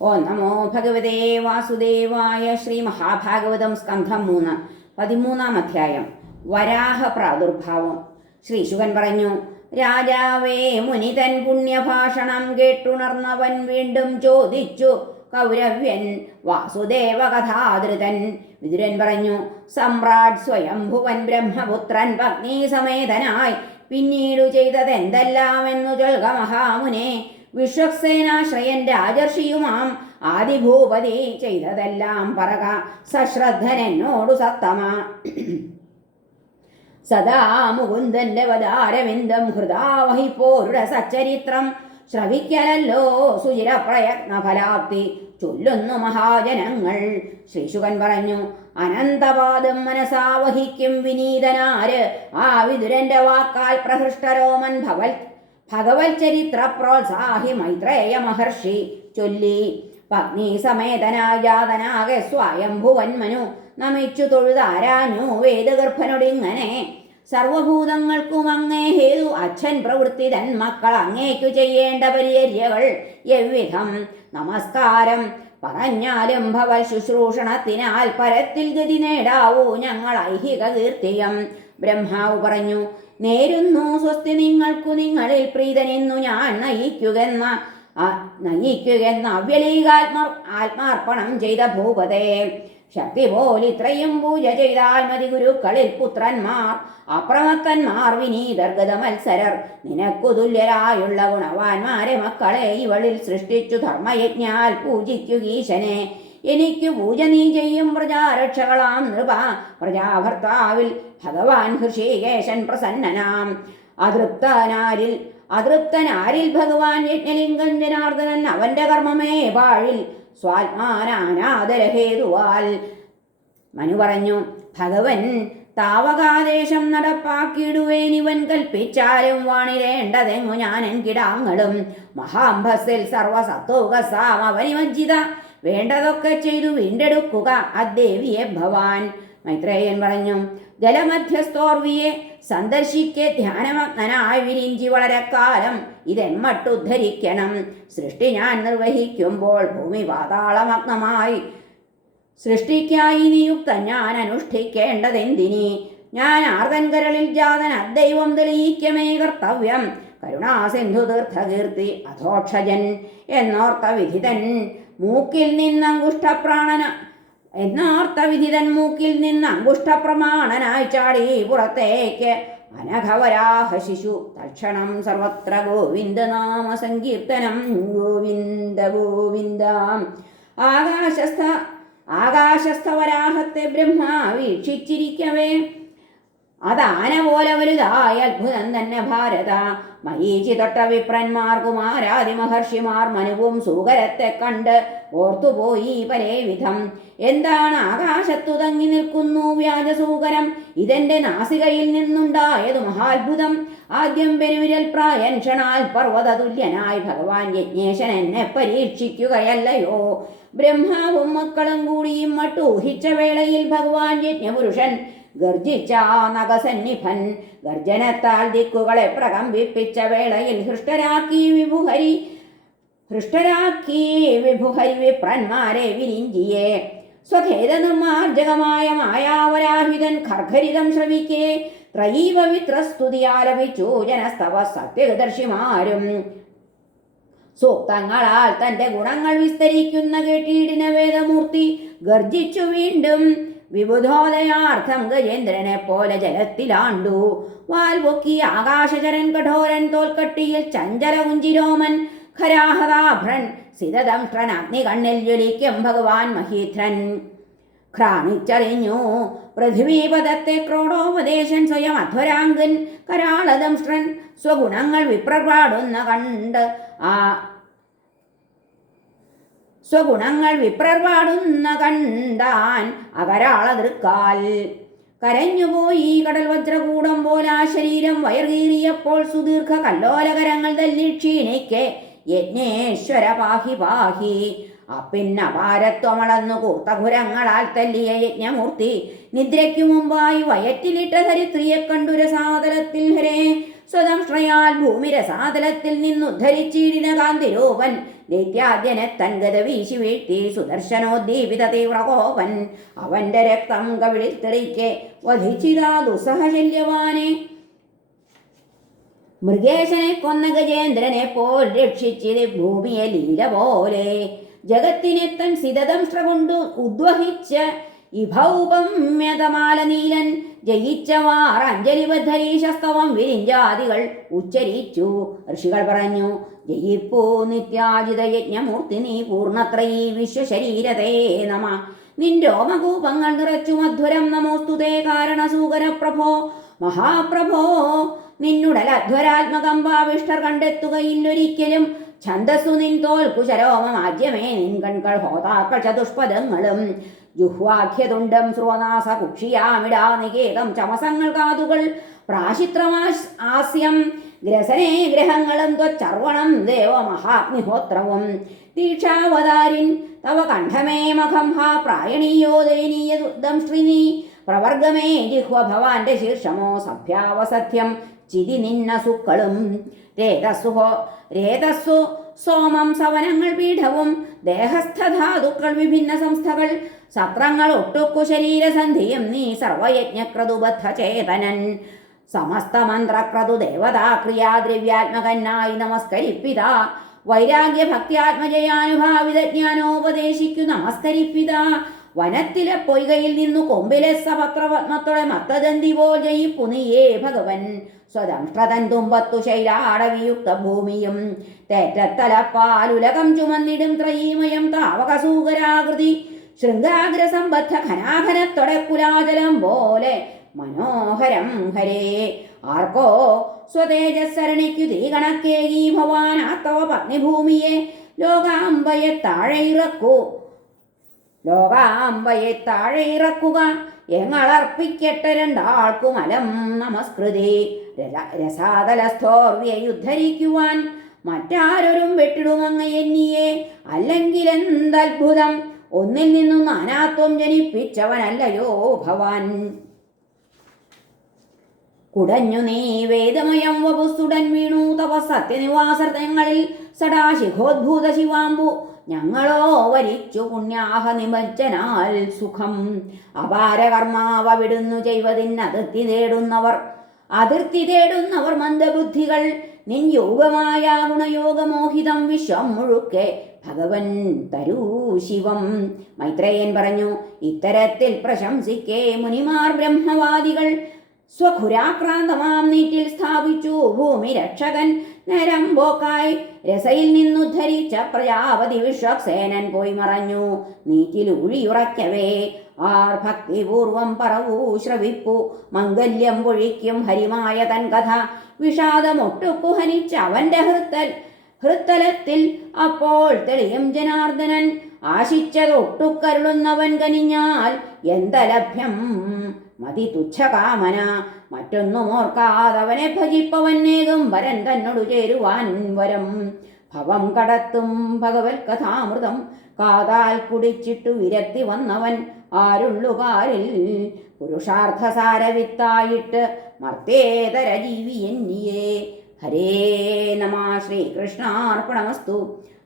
ഓ നമോ ഭഗവതേ വാസുദേവായ ശ്രീ മഹാഭാഗവതം സ്കന്ധം മൂന്ന് പതിമൂന്നാം അധ്യായം. വരാഹ പ്രാദുർഭാവം. ശ്രീ ശുഗൻ പറഞ്ഞു രാജാവേ മുനിതൻ പുണ്യഭാഷണം കേട്ടുണർന്നവൻ വീണ്ടും ചോദിച്ചു കൗരവ്യൻ വാസുദേവ കഥാധൃതൻ വിതുരൻ പറഞ്ഞു സമ്രാട് സ്വയംഭുവൻ ബ്രഹ്മപുത്രൻ പത്നീ സമേതനായി. പിന്നീടു ചെയ്തതെന്തെല്ലാമെന്നു ചൊൽക മഹാമുനെ. വിശ്വക്സേനാശ്രയൻ രാജർഷിയുമാം ആദിഭൂപതി ചെയ്തതെല്ലാം പറക സശ്രദ്ധൻ എന്നോടു സത്തമാ. സദാ മുകുന്ദന്റെ വദാരവിന്ദം ഹൃദാവഹിപ്പോരുടെ സച്ചരിത്രം ശ്രവിക്കലല്ലോ സുചിര പ്രയത്ന ഫലാപ്തി ചൊല്ലുന്നു മഹാജനങ്ങൾ. ശ്രീശുകൻ പറഞ്ഞു അനന്തപാദം മനസാവഹിക്കും വിനീതനാര്? ആ വിതുരന്റെ വാക്കാൽ പ്രഹൃഷ്ടരോമൻ ഭവൽ ഭഗവത് ചരിത്ര പ്രോത്സാഹി മൈത്രേയ മഹർഷി ചൊല്ലി. പത്നി സമേതനാജാതനാകെ സ്വയംഭുവൻ മനു നമിച്ചു തൊഴുതാരാഞ്ഞു വേദഗർഭനോടിങ്ങനെ. സർവഭൂതങ്ങൾക്കും അങ്ങേ ഹേതു അച്ഛൻ പ്രവൃത്തി തൻ മക്കൾ അങ്ങേക്കു ചെയ്യേണ്ട പരിചര്യകൾ എവ്വിധം. നമസ്കാരം. പറഞ്ഞാലും ഭവ ശുശ്രൂഷണത്തിനാൽ പരത്തിൽ ഗതി നേടാവൂ ഞങ്ങൾ ഐഹിക കീർത്തിയം. ബ്രഹ്മാവ് പറഞ്ഞു നേരുന്നു സ്വസ്തി നിങ്ങൾക്കു നിങ്ങളിൽ പ്രീതനെന്നു ഞാൻ നയിക്കുകെന്ന നയിക്കുകയെന്ന അവ്യലീകാത്മ ആത്മാർപ്പണം ചെയ്ത ഭൂപതേ. ശക്തി പോലിത്രയും പൂജ ചെയ്താൽ മതി ഗുരുക്കളിൽ പുത്രന്മാർ അപ്രമത്തന്മാർ വിനീതർഗത മത്സരർ നിനക്കു തുല്യരായുള്ള ഗുണവാന്മാരെ മക്കളെ ഇവളിൽ സൃഷ്ടിച്ചു ധർമ്മയജ്ഞാൽ പൂജിക്കു ഈശനെ എനിക്ക് പൂജ നീ ചെയ്യും പ്രജാരക്ഷകളാം നൃപ. പ്രജാഭർത്താവിൽ ഭഗവാൻ ഹൃഷികേശൻ പ്രസന്നനാം. അതൃപ്തനാരിൽ അതൃപ്തനാരിൽ ഭഗവാൻ യജ്ഞലിംഗൻ ജനാർദ്ദനൻ അവന്റെ കർമ്മമേ പാഴിൽ. സ്വാത്മാനാനാദരഹേതുവാൽ. മനു പറഞ്ഞു ഭഗവൻ താവകാദേശം നടപ്പാക്കിയിടുവേൻ ഇവൻ കൽപ്പിച്ചാലും വാണിരേണ്ടതെങ്ങു ഞാനൻ കിടാങ്ങളും. മഹാംഭസിൽ സർവസത്വകസാം അവനിമജ്ജിത വേണ്ടതൊക്കെ ചെയ്തു വീണ്ടെടുക്കുക അദ്ദേവിയെ ഭവാൻ. മൈത്രേയൻ പറഞ്ഞു ജലമധ്യസ്തോർവിയെ സന്ദർശിക്കെ ധ്യാനമഗ്നായി വിരിഞ്ചി വളരെ കാലം ഇതെമ്മട്ടുദ്ധരിക്കണം സൃഷ്ടി ഞാൻ നിർവഹിക്കുമ്പോൾ ഭൂമി പാതാളമഗ്നമായി സൃഷ്ടിക്കായി നിയുക്ത ഞാൻ അനുഷ്ഠിക്കേണ്ടതെന്തിനി? ഞാൻ ആർതൻകരളിൽ ജാതൻ അദ്ദൈവം തെളിയിക്കമേ കർത്തവ്യം. കരുണാസിന്ധു തീർത്ഥകീർത്തി അധോക്ഷജൻ എന്നോർത്ത വിധിതൻ മൂക്കിൽ നിന്ന് അങ്കുഷ്ടപ്രാണന എന്നോർത്ത വിധിതൻ മൂക്കിൽ നിന്ന് അങ്കുഷ്ടപ്രമാണനായി ചാടി പുറത്തേക്ക് അനഘവരാഹ ശിശു. തക്ഷണം സർവത്ര ഗോവിന്ദനാമ സങ്കീർത്തനം. ഗോവിന്ദ ഗോവിന്ദ. ആകാശസ്ഥ ആകാശസ്ഥവരാഹത്തെ ബ്രഹ്മ വീക്ഷിച്ചിരിക്കവേ. അതാന പോലെ വലുതായ അത്ഭുതം തന്നെ ഭാരത. മയീചി തൊട്ട വിപ്രന്മാർ കുമാരാദി മഹർഷിമാർ മനുവും സൂകരത്തെ കണ്ട് ഓർത്തുപോയി പലേ വിധം. എന്താണ് ആകാശത്തു തങ്ങി നിൽക്കുന്നു വ്യാജസൂകരം? ഇതെന്റെ നാസികയിൽ നിന്നുണ്ടായത് മഹാത്ഭുതം. ആദ്യം പെരുവിരൽ പ്രായൻ ക്ഷണാൽ പർവത തുല്യനായി ഭഗവാൻ യജ്ഞേശൻ എന്നെ പരീക്ഷിക്കുകയല്ലയോ? ബ്രഹ്മാവും മക്കളും കൂടിയും മട്ടൂഹിച്ച വേളയിൽ ഭഗവാൻ യജ്ഞപുരുഷൻ ഗർജിച്ച നഗസന്നിഭൻ. ഗർജനത്താൽ ദിക്കുകളെ പ്രകമ്പിപ്പിച്ച വേളയിൽ ഹൃഷ്ടരാക്കി വിഭുഹരി ഹൃഷ്ടരാക്കി വിഭുഹരി വിപ്രന്മാരെ വിരിഞ്ചിയെ. സ്വഖേദ നിർമാർജകമായ മായാവരാഹിതൻ ഖർഖരിതം ശ്രവിക്കേ. ത്രയീവ വിത്രസ്തുതിയാലപിച്ചു ജനസ്തവ സത്യദർശിമാരും. സൂക്തങ്ങളാൽ തന്റെ ഗുണങ്ങൾ വിസ്തരിക്കുന്ന കേട്ടിടിന വേദമൂർത്തി ഗർജിച്ചു വീണ്ടും വിബുധോദയാർത്ഥം ഗജേന്ദ്രനെ പോലെ ജലത്തിലാണ്ടു വാൽപൊക്കി ആകാശചരൻ കഠോരൻ തോൽക്കട്ടിയിൽ ചഞ്ചല ഉഞ്ചിരോമൻ ഖരാഹതാഭ്രൻ സിതദംഷ്ട്രൻ അഗ്നി കണ്ണിൽ ജ്വലിക്കും ഭഗവാൻ മഹീധ്രൻ ഘ്രാണിച്ചറിഞ്ഞു പൃഥ്വീപദത്തെ ക്രോഡോപദേശൻ സ്വയം അധ്വരാങ്കൻ കരാളദംഷ്ട്രൻ സ്വഗുണങ്ങൾ വിപ്രപാടുന്ന കണ്ട് ആ സ്വഗുണങ്ങൾ വിപ്രർവാടുന്ന കണ്ടാൻ അകരാളതൃക്കാൽ. കരഞ്ഞുപോയി കടൽ വജ്രകൂടം പോലെ ആ ശരീരം വയർകീറിയപ്പോൾ സുദീർഘ കല്ലോലകരങ്ങൾ തല്ലി യജ്ഞേശ്വര പാഹി പാഹി. അപ്പിന്നപാരത്വമളന്നു കൂർത്ത കൂർത്തഘുരങ്ങളാൽ തല്ലിയ യജ്ഞമൂർത്തി നിദ്രയ്ക്കു മുമ്പായി വയറ്റിലിട്ട ധരിത്രിയെ കണ്ടു രസാതലത്തിൽ ഹരേ. സ്വതം ശ്രയാൽ ഭൂമി നിന്നു നിന്നുദ്ധരിച്ചിടിന കാന്തിരൂപൻ ദൈത്യാദ്യനെ തൻ ഗത വീശി വീഴ്ത്തി സുദർശനോദ്ദീപിത തീവ്രകോപൻ അവന്റെ രക്തം കവിളിൽ തെറിക്കെ വധിച്ചിതാ ദുസ്സഹശല്യവാനെ. മൃഗേശനെ കൊന്ന ഗജേന്ദ്രനെ പോൽ രക്ഷിച്ചിത് ഭൂമിയെ ലീല പോലെ. ജഗത്തിനെ തൻ സിതദംഷ്ട്ര ഉദ്വഹിച്ച് ഇഭൗപമ്യതമാല നീലൻ ജയിച്ചവാർ അഞ്ജലിബദ്ധരീശസ്തവം വിരിഞ്ചാദികൾ ഉച്ചരിച്ചു. ഋഷികൾ പറഞ്ഞു ജയിപ്പൂ നിത്യാജിത യജ്ഞമൂർത്തി നീ പൂർണത്രയീ വിശ്വശരീരതേ നമ. നിൻ രോമകൂപങ്ങൾ നിറച്ചു മധുരം നമോസ്തുതേ കാരണസൂകര പ്രഭോ മഹാപ്രഭോ നിന്നുടലധ്വരാത്മകമ്പാവിഷ്ടർ കണ്ടെത്തുകയില്ലൊരിക്കലും ഛന്ദസ്സു നിൻ കുശരോമ ആദ്യമേ നിൻ കൺകൾ ഹോതാക്കൾ ചതുഷ്പദങ്ങളും ജുഹ്വാഖ്യതുണ്ടം ശ്രുവനാസ കുക്ഷിയാമിടാ നികേതം ചമസങ്ങൾ കാതുകൾ പ്രാശിത്രമാസ്യം ആസ്യം. ഗ്രസനേ ഗ്രഹങ്ങളും ത്വച്ചർവണം ദേവമഹാഗ്നിഹോത്രവും. ദീക്ഷാവതാരിൻ തവ കണ്ഠമേ മഖം ഹാ പ്രായണീയോ ദയനീയ ദംശ്രീനി പ്രവർഗമേ ജിഹ്വ ഭവാന്റെ ശീർഷമോ സഭ്യാവസത്യം ചിതി നിന്ന സുക്കളും രേതസ്സുഹോ രേതസ്സു സോമം സവനങ്ങൾ പീഠവും ദേഹസ്ഥധാതുക്കൾ വിഭിന്ന സംസ്ഥകൾ. സത്രങ്ങൾ ഒട്ടുക്കു ശരീരസന്ധിയും നീ സർവയജ്ഞക്രതുബദ്ധ ചേതനൻ സമസ്ത മന്ത്രക്രതു ദേവതാ ക്രിയാദ്രവ്യാത്മകനായി നമസ്കരിപ്പിത. വൈരാഗ്യ ഭക്തിയാത്മജയാനുഭാവിത ജ്ഞാനോപദേശിക്കു നമസ്കരിപ്പിത. വനത്തിലെ പൊയ്കയിൽ നിന്നു കൊമ്പിലെ സപത്രപത്മത്തോടെ മത്തദന്തി പോൽ ജയിപ്പു നീയേ ഭഗവൻ സ്വതന്ത്രതൻ തുമ്പത്തു ശൈലാടവിയുക്ത ഭൂമിയും തേറ്റത്തലപ്പാലുലകം ചുമന്നിടും ത്രയീമയം താവകസൂകരാകൃതി ശൃംഗാഗ്രസംബദ്ധ ഘനാഘനത്തൊടെ കുലാചലം പോലെ മനോഹരം ഹരേ. ആർക്കോ സ്വതേജസ്സരണിക്കു തീ കണക്കേകി ഭവാൻ ആത്തവ പത്നിഭൂമിയെ ലോകാംബയെ താഴെ ഇറക്കൂ ലോകാംബയെ താഴെ ഇറക്കുക. എങ്ങളർപ്പിക്കട്ടെ രണ്ടാൾക്കും അലം നമസ്കൃതി. രസാതല രസാതലസ്ഥോർവിയെ ഉദ്ധരിക്കുവാൻ മറ്റാരൊരും വെട്ടിടുമങ്ങ എന്നിയെ അല്ലെങ്കിൽ എന്തത്ഭുതം? ഒന്നിൽ നിന്നും നാനാത്വം ജനിപ്പിച്ചവനല്ലയോ ഭവാൻ. കുടഞ്ഞു നീ വേദമയം വപുസ്തുടൻ വീണു. തവ സത്യനിവാസങ്ങളിൽ സടാശിഖോദ്ഭൂത ശിവാംബു. ഞങ്ങളോ വരിച്ചു പുണ്യാഹ നിമജ്ജനാൽ സുഖം. അപാരകർമാവ വിടുന്നു ചെയ്വതിന് അതിർത്തി തേടുന്നവർ. അതിർത്തി തേടുന്നവർ മന്ദബുദ്ധികൾ. നിൻ യോഗമായ ഗുണയോഗമോഹിതം വിശ്വം മുഴുക്കെ ഭഗവൻ തരൂ ശിവം. മൈത്രേയൻ പറഞ്ഞു ഇത്തരത്തിൽ പ്രശംസിക്കേ മുനിമാർ ബ്രഹ്മവാദികൾ. സ്വഖുരാക്രാന്തമാം നീറ്റിൽ സ്ഥാപിച്ചു. ഭൂമി രക്ഷകൻ നരം പോക്കായി. രസയിൽ നിന്നു നിന്നുദ്ധരിച്ച പ്രജാപതി വിശ്വക്സേനൻ പോയി മറഞ്ഞു. നീറ്റിൽ ഉഴിയുറയ്ക്കവേ. ആർ ഭക്തിപൂർവം പറവൂ ശ്രവിപ്പു. മംഗല്യം പൊഴിക്കും ഹരിമായ തൻ കഥ. വിഷാദമൊട്ടുക്കു ഹനിച്ച അവന്റെ ഹൃത്തൽ. ഹൃത്തലത്തിൽ അപ്പോൾ തെളിയും ജനാർദ്ദനൻ. ആശിച്ചതൊട്ടുക്കരുളുന്നവൻ കനിഞ്ഞാൽ എന്തലഭ്യം? മതി തുച്ഛകാമന. മറ്റൊന്നും ഓർക്കാതവനെ ഭജിപ്പവന്നേകും വരൻ തന്നോടു ചേരുവാൻ വരം. ഭവം കടത്തും ഭഗവത് കഥാമൃതം. കാതാൽ കുടിച്ചിട്ടു വിരക്തി വന്നവൻ ആരുള്ളുകാരിൽ. പുരുഷാർത്ഥസാരവിത്തായിട്ട് മർത്തേതര ജീവി എന്നിയേ. ഹരേ നമ ശ്രീകൃഷ്ണാർപ്പണമസ്തു.